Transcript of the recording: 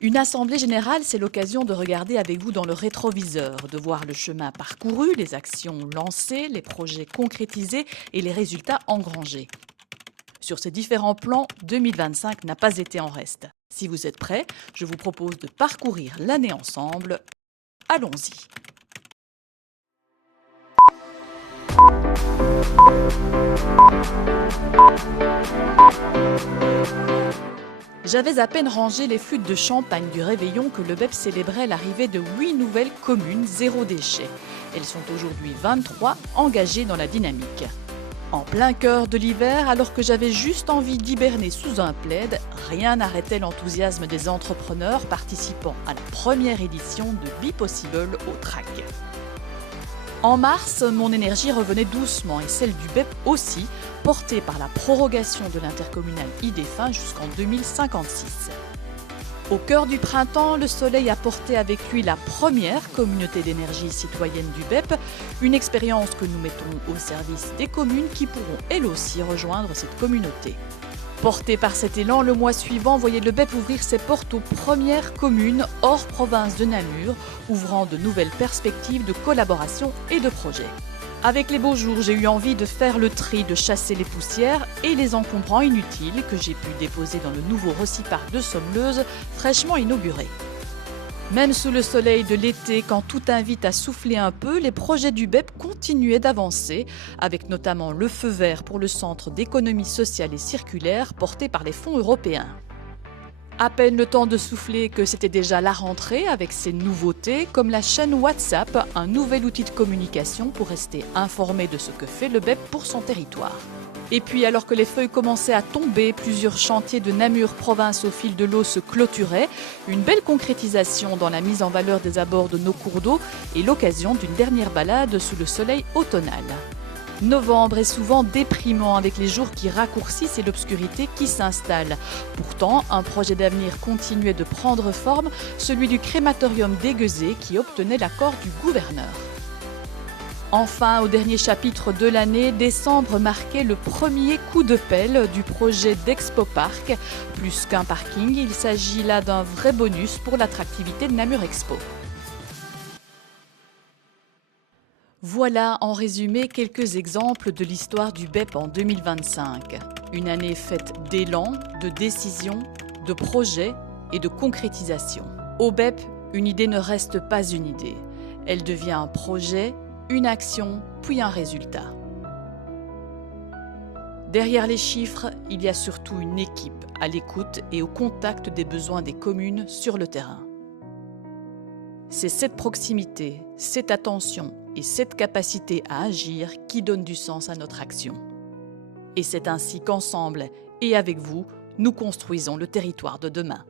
Une assemblée générale, c'est l'occasion de regarder avec vous dans le rétroviseur, de voir le chemin parcouru, les actions lancées, les projets concrétisés et les résultats engrangés. Sur ces différents plans, 2025 n'a pas été en reste. Si vous êtes prêts, je vous propose de parcourir l'année ensemble. Allons-y. J'avais à peine rangé les flûtes de champagne du réveillon que le BEP célébrait l'arrivée de 8 nouvelles communes zéro déchet. Elles sont aujourd'hui 23 engagées dans la dynamique. En plein cœur de l'hiver, alors que j'avais juste envie d'hiberner sous un plaid, rien n'arrêtait l'enthousiasme des entrepreneurs participant à la première édition de Be Possible au TRAC. En mars, mon énergie revenait doucement et celle du BEP aussi, portée par la prorogation de l'intercommunal IDFIN jusqu'en 2056. Au cœur du printemps, le soleil a porté avec lui la première communauté d'énergie citoyenne du BEP, une expérience que nous mettons au service des communes qui pourront elles aussi rejoindre cette communauté. Porté par cet élan, le mois suivant voyait le BEP ouvrir ses portes aux premières communes hors province de Namur, ouvrant de nouvelles perspectives de collaboration et de projets. Avec les beaux jours, j'ai eu envie de faire le tri, de chasser les poussières et les encombrants inutiles que j'ai pu déposer dans le nouveau Reciparc de Sommeuse, fraîchement inauguré. Même sous le soleil de l'été, quand tout invite à souffler un peu, les projets du BEP continuaient d'avancer, avec notamment le feu vert pour le Centre d'économie sociale et circulaire porté par les fonds européens. À peine le temps de souffler que c'était déjà la rentrée avec ses nouveautés, comme la chaîne WhatsApp, un nouvel outil de communication pour rester informé de ce que fait le BEP pour son territoire. Et puis, alors que les feuilles commençaient à tomber, plusieurs chantiers de Namur province au fil de l'eau se clôturaient, une belle concrétisation dans la mise en valeur des abords de nos cours d'eau et l'occasion d'une dernière balade sous le soleil automnal. Novembre est souvent déprimant avec les jours qui raccourcissent et l'obscurité qui s'installe. Pourtant, un projet d'avenir continuait de prendre forme, celui du crématorium d'Aiguezé qui obtenait l'accord du gouverneur. Enfin, au dernier chapitre de l'année, décembre marquait le premier coup de pelle du projet d'Expo Park. Plus qu'un parking, il s'agit là d'un vrai bonus pour l'attractivité de Namur Expo. Voilà en résumé quelques exemples de l'histoire du BEP en 2025. Une année faite d'élan, de décisions, de projets et de concrétisation. Au BEP, une idée ne reste pas une idée. Elle devient un projet, une action, puis un résultat. Derrière les chiffres, il y a surtout une équipe à l'écoute et au contact des besoins des communes sur le terrain. C'est cette proximité, cette attention et cette capacité à agir qui donnent du sens à notre action. Et c'est ainsi qu'ensemble et avec vous, nous construisons le territoire de demain.